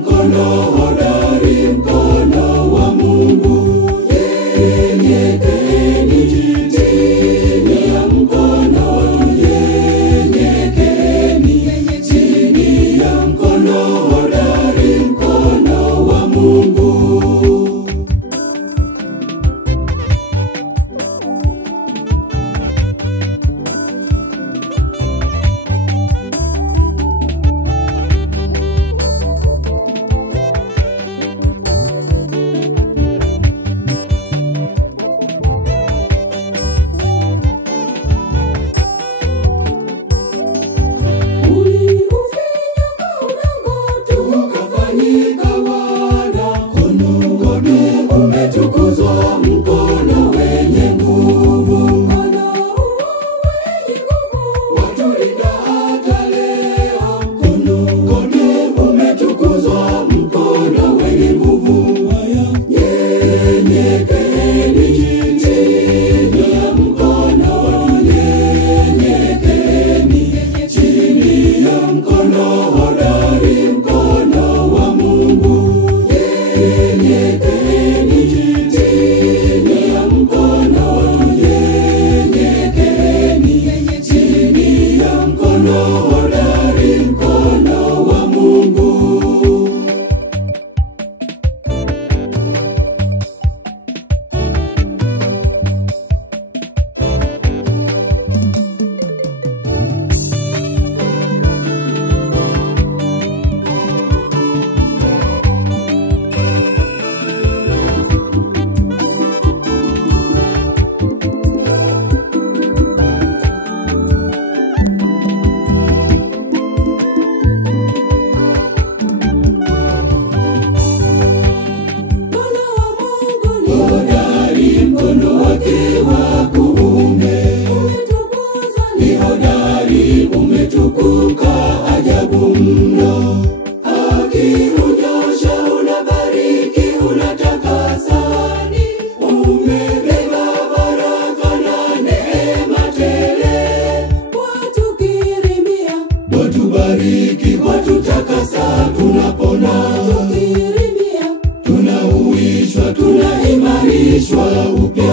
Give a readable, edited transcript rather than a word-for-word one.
mkono hodari, mkono wa Mungu. Nyenyekeeni chini ya mkono, nyenyekeeni chini ya mkono hodari, mkono wa Mungu. Umetukuzwa mkono wenye nguvu, mkono wenye nguvu, watulinda hata leo. Mkono umetukuzwa, mkono wenye nguvu. Nyenyekeeni chini ya mkono, nyenyekeeni chini ya mkono hodari, mkono wa Mungu. Nyenyekeeni chini ya mkono, nyenyekeeni chini ya mkono hodari, mkono wa Mungu. Mkono wake wa kuume ni hodari, umetukuka ajabu mno. Akiunyosha unabariki, unatakasa, umebeba baraka na neema tele. Watukirimia, watubariki, watutakasa, tunapona. Watukirimia, tunauishwa, tunaimarishwa upya.